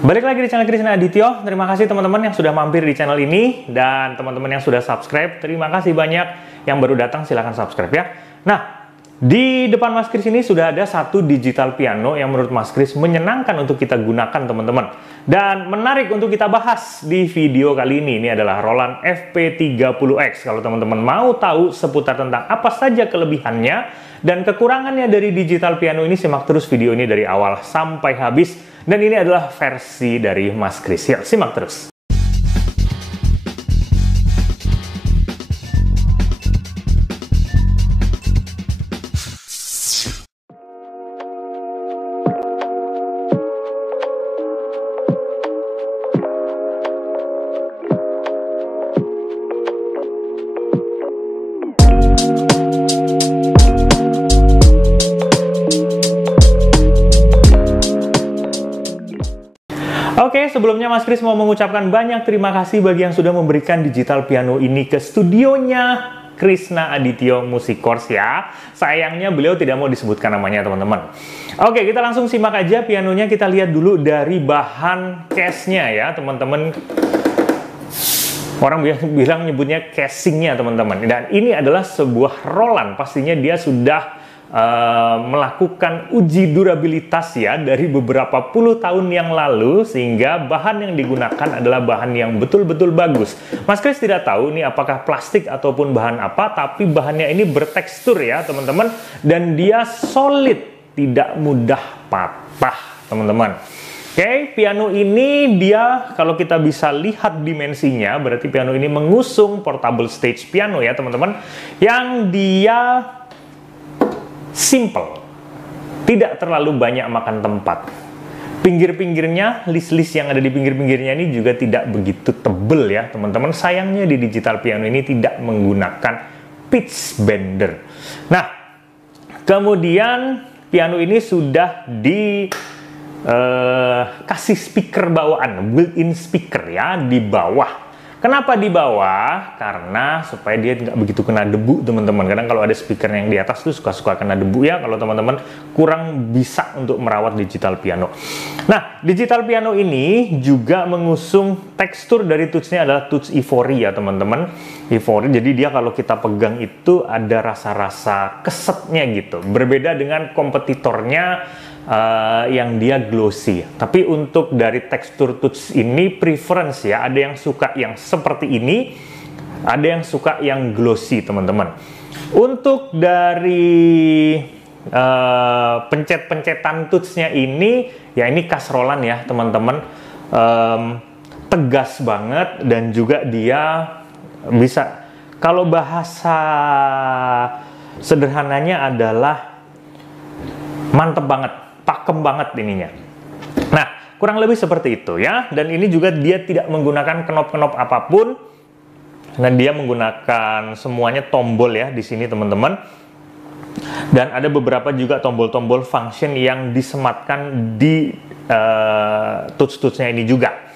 Balik lagi di channel Krisna Adityo. Terima kasih teman-teman yang sudah mampir di channel ini. Dan teman-teman yang sudah subscribe, terima kasih banyak. Yang baru datang silahkan subscribe ya. Nah, di depan Mas Kris ini sudah ada satu digital piano yang menurut Mas Kris menyenangkan untuk kita gunakan teman-teman. Dan menarik untuk kita bahas di video kali ini. Ini adalah Roland FP30X. Kalau teman-teman mau tahu seputar tentang apa saja kelebihannya dan kekurangannya dari digital piano ini, simak terus video ini dari awal sampai habis. Dan ini adalah versi dari Mas Kris. Ya, simak terus. Oke, sebelumnya Mas Kris mau mengucapkan banyak terima kasih bagi yang sudah memberikan digital piano ini ke studionya Krisna Adityo Music Course ya. Sayangnya beliau tidak mau disebutkan namanya teman-teman. Oke, kita langsung simak aja pianonya. Kita lihat dulu dari bahan case-nya ya teman-teman. Orang bilang nyebutnya casingnya teman-teman. Dan ini adalah sebuah Roland. Pastinya dia sudah melakukan uji durabilitas ya dari beberapa puluh tahun yang lalu, sehingga bahan yang digunakan adalah bahan yang betul-betul bagus. Mas Kris tidak tahu ini apakah plastik ataupun bahan apa, tapi bahannya ini bertekstur ya teman-teman, dan dia solid, tidak mudah patah teman-teman. Oke, piano ini dia kalau kita bisa lihat dimensinya, berarti piano ini mengusung portable stage piano ya teman-teman, yang dia simple, tidak terlalu banyak makan tempat. Pinggir-pinggirnya, list-list yang ada di pinggir-pinggirnya ini juga tidak begitu tebel ya teman-teman. Sayangnya di digital piano ini tidak menggunakan pitch bender. Nah, kemudian piano ini sudah kasih speaker bawaan, built-in speaker ya di bawah. Kenapa di bawah? Karena supaya dia nggak begitu kena debu teman-teman. Kadang kalau ada speaker yang di atas tuh suka-suka kena debu ya, kalau teman-teman kurang bisa untuk merawat digital piano. Nah, digital piano ini juga mengusung tekstur dari touch-nya adalah touch ivory ya teman-teman. Ivory, jadi dia kalau kita pegang itu ada rasa-rasa kesetnya gitu. Berbeda dengan kompetitornya yang dia glossy. Tapi untuk dari tekstur touch ini preference ya, ada yang suka yang seperti ini, ada yang suka yang glossy teman-teman. Untuk dari pencet-pencetan touch-nya ini, ya ini khas Roland ya teman-teman, tegas banget, dan juga dia bisa, kalau bahasa sederhananya adalah mantep banget, pakem banget ininya. Nah, kurang lebih seperti itu ya. Dan ini juga dia tidak menggunakan knop-knop apapun. Dan dia menggunakan semuanya tombol ya di sini teman-teman. Dan ada beberapa juga tombol-tombol function yang disematkan di touch-touchnya ini juga.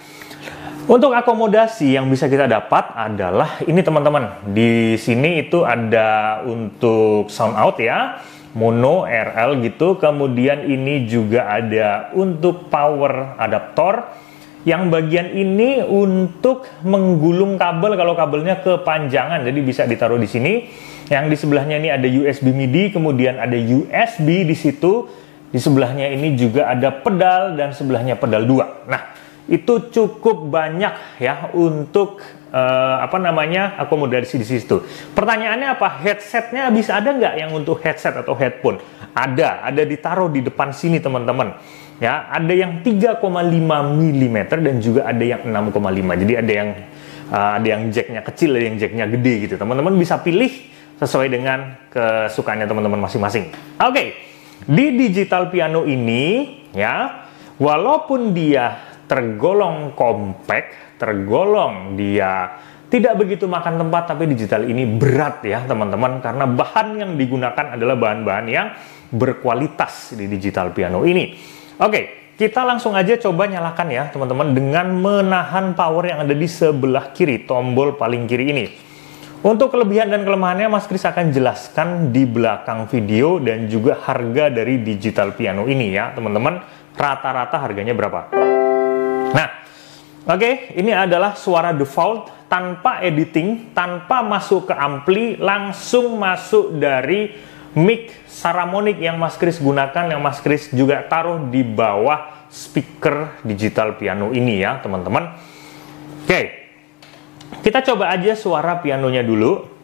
Untuk akomodasi yang bisa kita dapat adalah ini teman-teman. Di sini itu ada untuk sound out ya, mono, RL gitu. Kemudian ini juga ada untuk power adaptor. Yang bagian ini untuk menggulung kabel kalau kabelnya kepanjangan, jadi bisa ditaruh di sini. Yang di sebelahnya ini ada USB MIDI, kemudian ada USB di situ. Di sebelahnya ini juga ada pedal, dan sebelahnya pedal 2. Nah, itu cukup banyak ya untuk akomodasi di situ. Pertanyaannya apa? Headsetnya bisa ada nggak yang untuk headset atau headphone? Ada ditaruh di depan sini teman-teman. Ya, ada yang 3,5 mm dan juga ada yang 6,5. Jadi ada yang jacknya kecil, ada yang jacknya gede gitu. Teman-teman bisa pilih sesuai dengan kesukaannya teman-teman masing-masing. Oke, di digital piano ini ya, walaupun dia tergolong compact, tergolong dia tidak begitu makan tempat, tapi digital ini berat ya teman-teman, karena bahan yang digunakan adalah bahan-bahan yang berkualitas di digital piano ini. Oke, kita langsung aja coba nyalakan ya teman-teman dengan menahan power yang ada di sebelah kiri, tombol paling kiri ini. Untuk kelebihan dan kelemahannya Mas Kris akan jelaskan di belakang video, dan juga harga dari digital piano ini ya teman-teman. Rata-rata harganya berapa? Nah, oke, ini adalah suara default tanpa editing, tanpa masuk ke ampli, langsung masuk dari mic Saramonic yang Mas Kris gunakan, yang Mas Kris juga taruh di bawah speaker digital piano ini ya, teman-teman. Oke, kita coba aja suara pianonya dulu.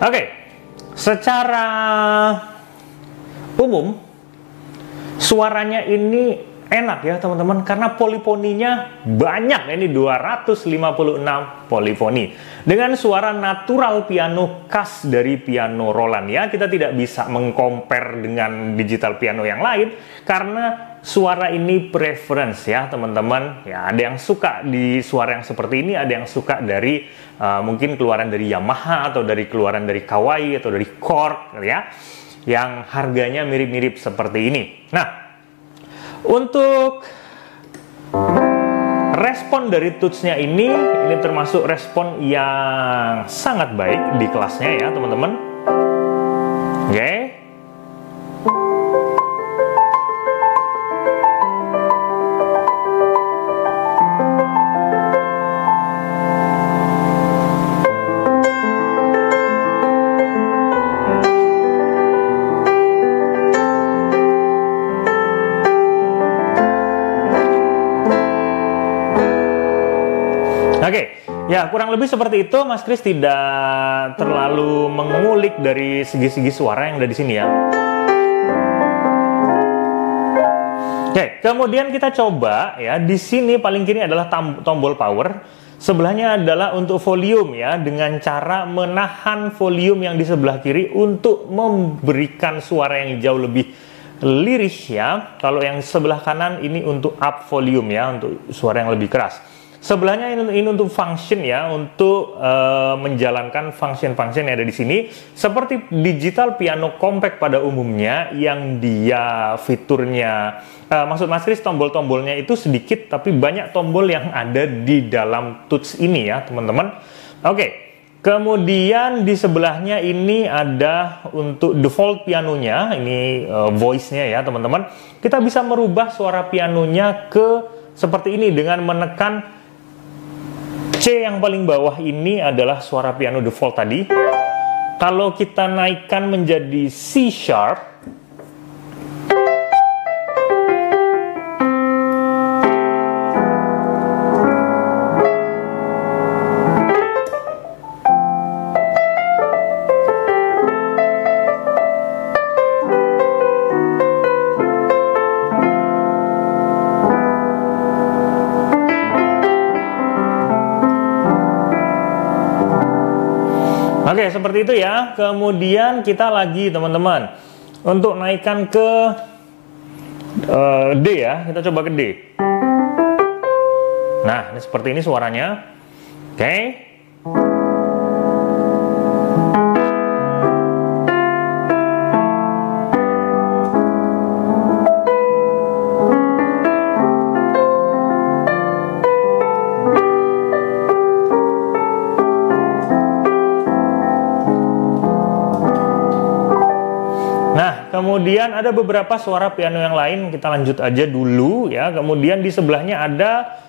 Oke, secara umum suaranya ini enak ya teman-teman, karena polifoninya banyak. Ini 256 polifoni dengan suara natural piano khas dari piano Roland ya. Kita tidak bisa mengcompare dengan digital piano yang lain karena suara ini preference ya teman-teman. Ya, ada yang suka di suara yang seperti ini, ada yang suka dari mungkin keluaran dari Yamaha, atau dari keluaran dari Kawai, atau dari Korg ya, yang harganya mirip-mirip seperti ini. Nah, untuk respon dari touch-nya ini termasuk respon yang sangat baik di kelasnya ya teman-teman. Oke. Oke, ya kurang lebih seperti itu. Mas Kris tidak terlalu mengulik dari segi-segi suara yang ada di sini ya. Oke, kemudian kita coba ya, di sini paling kiri adalah tombol power. Sebelahnya adalah untuk volume ya, dengan cara menahan volume yang di sebelah kiri untuk memberikan suara yang jauh lebih lirih ya. Kalau yang sebelah kanan ini untuk up volume ya, untuk suara yang lebih keras. Sebelahnya ini untuk function ya, untuk menjalankan function-function yang ada di sini, seperti digital piano compact pada umumnya, yang dia fiturnya, maksud Mas Kris, tombol-tombolnya itu sedikit, tapi banyak tombol yang ada di dalam touch ini ya teman-teman. Oke, kemudian di sebelahnya ini ada untuk default pianonya, ini voice-nya ya teman-teman. Kita bisa merubah suara pianonya ke seperti ini dengan menekan C yang paling bawah. Ini adalah suara piano default tadi. Kalau kita naikkan menjadi C sharp, oke, seperti itu ya. Kemudian kita lagi teman-teman, untuk naikkan ke D ya, kita coba ke D. Nah, ini seperti ini suaranya. Oke. Kemudian ada beberapa suara piano yang lain, kita lanjut aja dulu ya. Kemudian di sebelahnya ada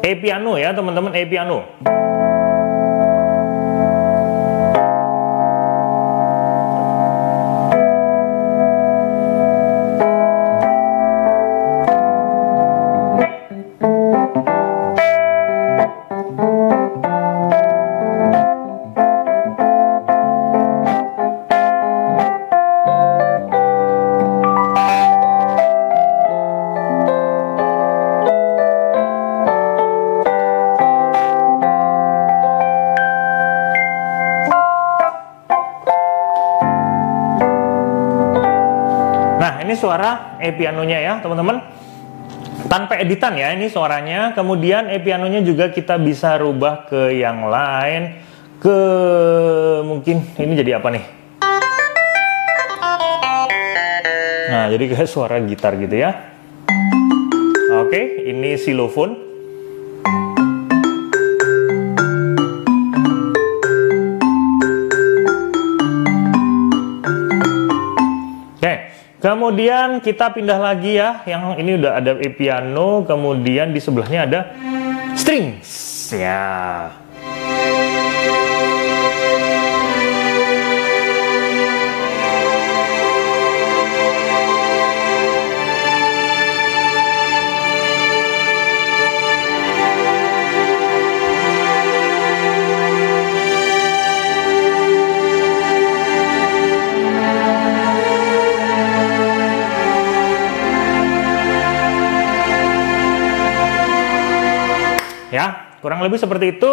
E piano ya teman-teman, E piano. ini suara pianonya ya teman-teman. Tanpa editan ya, ini suaranya. Kemudian pianonya juga kita bisa rubah ke yang lain. Mungkin ini jadi apa nih? Nah, jadi kayak suara gitar gitu ya. Oke, ini xylophone. Oke, kemudian kita pindah lagi ya. Yang ini udah ada piano, kemudian di sebelahnya ada strings. Ya. Ya, kurang lebih seperti itu.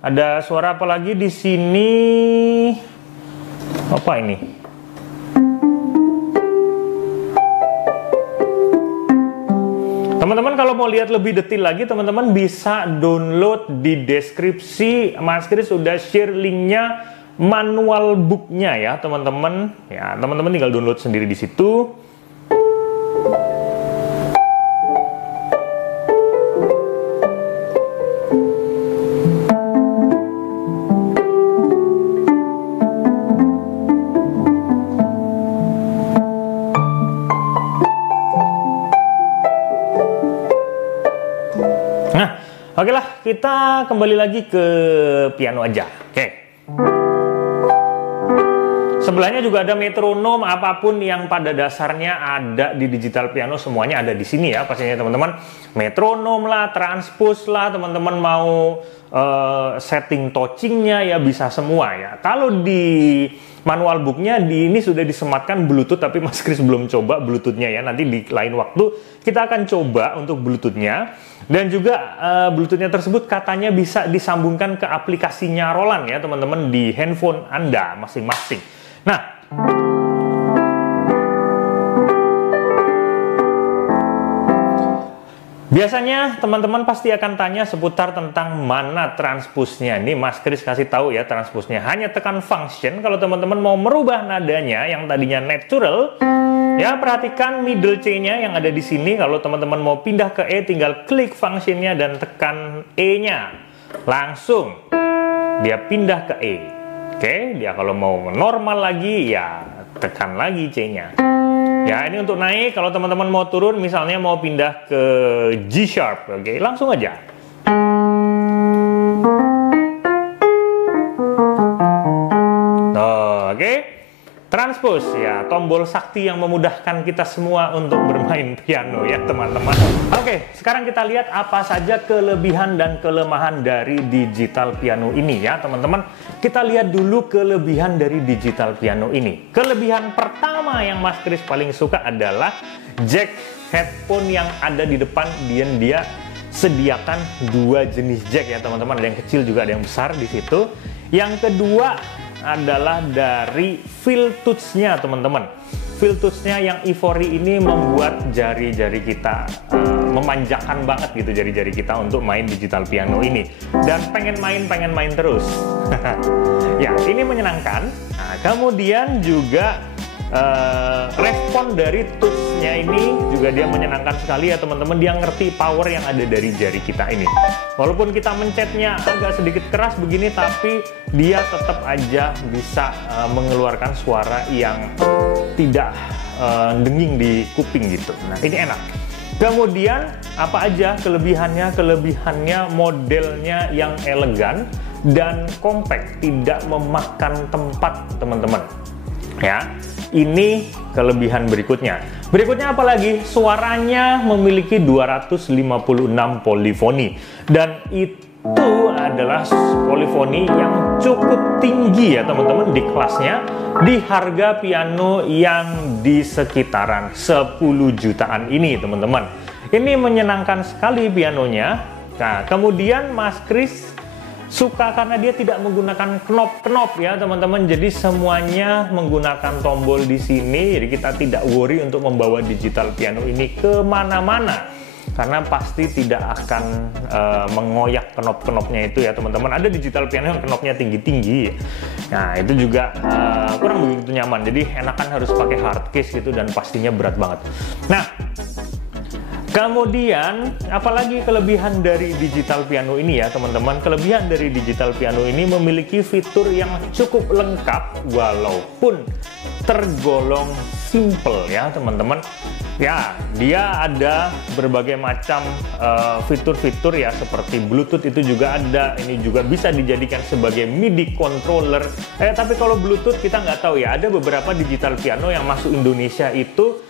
Ada suara apa lagi di sini? Apa ini? Teman-teman kalau mau lihat lebih detail lagi, teman-teman bisa download di deskripsi. Mas Kris sudah share linknya manual booknya ya, teman-teman. Ya, teman-teman tinggal download sendiri di situ. Oke lah, kita kembali lagi ke piano aja. Oke. Sebelahnya juga ada metronom, apapun yang pada dasarnya ada di digital piano semuanya ada di sini ya pastinya teman-teman. Metronom lah, transpose lah, teman-teman mau setting touchingnya ya bisa semua ya. Kalau di manual booknya ini sudah disematkan Bluetooth, tapi Mas Kris belum coba Bluetoothnya ya. Nanti di lain waktu kita akan coba untuk Bluetoothnya. Dan juga Bluetoothnya tersebut katanya bisa disambungkan ke aplikasinya Roland ya teman-teman di handphone Anda masing-masing. Nah, biasanya teman-teman pasti akan tanya seputar tentang mana transpose-nya. Ini Mas Kris kasih tahu ya transpose-nya. Hanya tekan function kalau teman-teman mau merubah nadanya yang tadinya natural. Ya, perhatikan middle C-nya yang ada di sini. Kalau teman-teman mau pindah ke E, tinggal klik function-nya dan tekan E-nya. Langsung dia pindah ke E. Oke, dia kalau mau normal lagi, ya tekan lagi C-nya. Ya, ini untuk naik. Kalau teman-teman mau turun, misalnya mau pindah ke G sharp, oke, langsung aja. Oke. Transpose ya, tombol sakti yang memudahkan kita semua untuk bermain piano ya teman-teman. Oke, sekarang kita lihat apa saja kelebihan dan kelemahan dari digital piano ini ya teman-teman. Kita lihat dulu kelebihan dari digital piano ini. Kelebihan pertama yang Mas Kris paling suka adalah jack headphone yang ada di depan. Dia sediakan dua jenis jack ya teman-teman. Ada yang kecil juga ada yang besar di situ. Yang kedua adalah dari feel touch-nya teman-teman. Feel touch-nya yang Ivory ini membuat jari-jari kita memanjakan banget gitu jari-jari kita untuk main digital piano ini. Dan pengen main terus. Ya, ini menyenangkan. Nah, kemudian juga respon dari touch-nya ini juga dia menyenangkan sekali ya teman-teman. Dia ngerti power yang ada dari jari kita ini. Walaupun kita mencetnya agak sedikit keras begini, tapi dia tetap aja bisa mengeluarkan suara yang tidak denging di kuping gitu. Nah, ini enak. Kemudian apa aja kelebihannya? Kelebihannya modelnya yang elegan dan compact, tidak memakan tempat teman-teman. Ya, ini kelebihan berikutnya. Berikutnya apalagi? Suaranya memiliki 256 polifoni. Dan itu adalah polifoni yang cukup tinggi ya teman-teman di kelasnya. Di harga piano yang di sekitaran 10 jutaan ini teman-teman. Ini menyenangkan sekali pianonya. Nah, kemudian Mas Kris suka karena dia tidak menggunakan knop-knop ya teman-teman. Jadi semuanya menggunakan tombol di sini. Jadi kita tidak worry untuk membawa digital piano ini kemana-mana, karena pasti tidak akan mengoyak knop-knopnya itu ya teman-teman. Ada digital piano yang knopnya tinggi-tinggi. Nah itu juga kurang begitu nyaman. Jadi enakan harus pakai hard case gitu, dan pastinya berat banget. Nah, kemudian, apalagi kelebihan dari digital piano ini ya teman-teman. Kelebihan dari digital piano ini memiliki fitur yang cukup lengkap walaupun tergolong simple ya teman-teman. Ya, dia ada berbagai macam fitur-fitur ya, seperti Bluetooth itu juga ada. Ini juga bisa dijadikan sebagai MIDI controller. Tapi kalau Bluetooth kita nggak tahu ya. Ada beberapa digital piano yang masuk Indonesia itu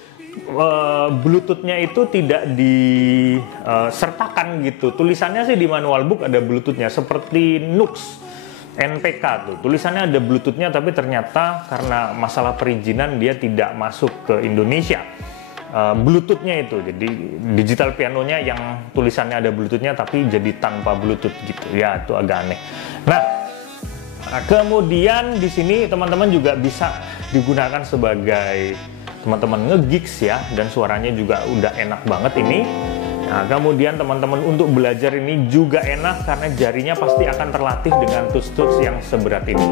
Bluetooth-nya itu tidak disertakan gitu. Tulisannya sih di manual book ada Bluetooth-nya, seperti Nux NPK tuh. Tulisannya ada Bluetooth-nya, tapi ternyata karena masalah perizinan dia tidak masuk ke Indonesia. Bluetooth-nya itu, jadi digital pianonya yang tulisannya ada Bluetooth-nya tapi jadi tanpa Bluetooth gitu. Ya, itu agak aneh. Nah, kemudian di sini teman-teman juga bisa digunakan sebagai teman-teman nge-gigs ya, dan suaranya juga udah enak banget ini. Nah, kemudian teman-teman untuk belajar ini juga enak karena jarinya pasti akan terlatih dengan tools-tools yang seberat ini.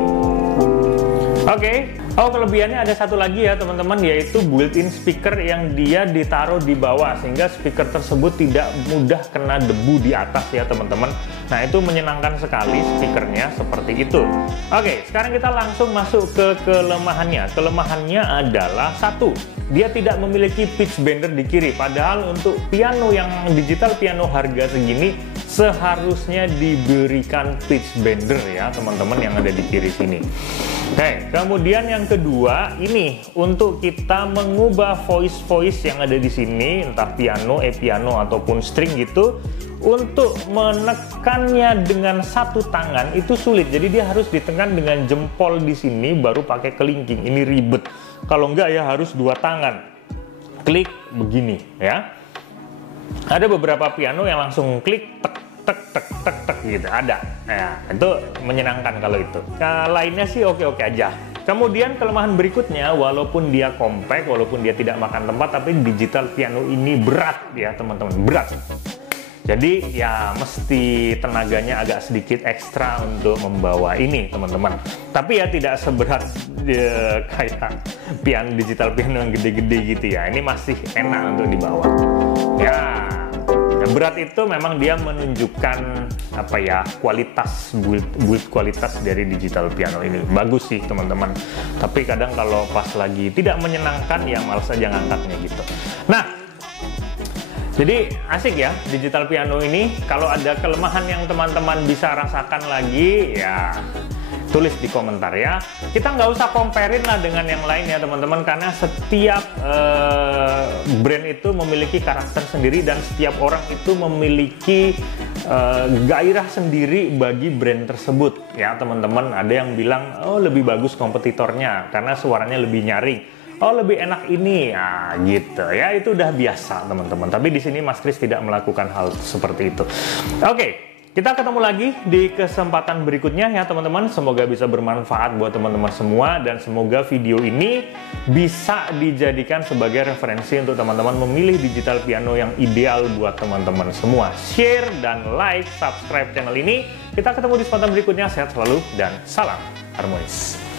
Oke. Oh, kelebihannya ada satu lagi ya teman-teman, yaitu built-in speaker yang dia ditaruh di bawah sehingga speaker tersebut tidak mudah kena debu di atas ya teman-teman. Nah, itu menyenangkan sekali speakernya seperti itu. Oke, sekarang kita langsung masuk ke kelemahannya. Kelemahannya adalah satu, dia tidak memiliki pitch bender di kiri. Padahal untuk piano yang digital piano harga segini seharusnya diberikan pitch bender ya teman-teman yang ada di kiri sini. Oke, kemudian yang kedua ini untuk kita mengubah voice yang ada di sini, entah piano, piano ataupun string gitu, untuk menekannya dengan satu tangan itu sulit. Jadi dia harus ditekan dengan jempol di sini baru pakai kelingking. Ini ribet. Kalau enggak ya harus dua tangan. Klik begini ya. Ada beberapa piano yang langsung klik tek tek tek tek tek gitu, ada. Nah, itu menyenangkan kalau itu. Nah, lainnya sih oke-oke aja. Kemudian kelemahan berikutnya, walaupun dia compact, walaupun dia tidak makan tempat, tapi digital piano ini berat ya teman-teman, berat. Jadi ya mesti tenaganya agak sedikit ekstra untuk membawa ini teman-teman. Tapi ya tidak seberat kayak piano digital piano yang gede-gede gitu ya. Ini masih enak untuk dibawa. Ya. Berat itu memang dia menunjukkan apa ya, kualitas build kualitas dari digital piano ini bagus sih teman-teman. Tapi kadang kalau pas lagi tidak menyenangkan ya malas aja ngangkatnya gitu. Nah, jadi asik ya digital piano ini. Kalau ada kelemahan yang teman-teman bisa rasakan lagi ya tulis di komentar ya. Kita nggak usah comparein lah dengan yang lain ya teman-teman, karena setiap brand itu memiliki karakter sendiri dan setiap orang itu memiliki gairah sendiri bagi brand tersebut ya teman-teman. Ada yang bilang oh lebih bagus kompetitornya karena suaranya lebih nyaring. Oh lebih enak ini ya gitu ya, itu udah biasa teman-teman. Tapi di sini Mas Kris tidak melakukan hal seperti itu. Oke. Kita ketemu lagi di kesempatan berikutnya ya teman-teman. Semoga bisa bermanfaat buat teman-teman semua, dan semoga video ini bisa dijadikan sebagai referensi untuk teman-teman memilih digital piano yang ideal buat teman-teman semua. Share dan like, subscribe channel ini. Kita ketemu di kesempatan berikutnya. Sehat selalu dan salam harmonis.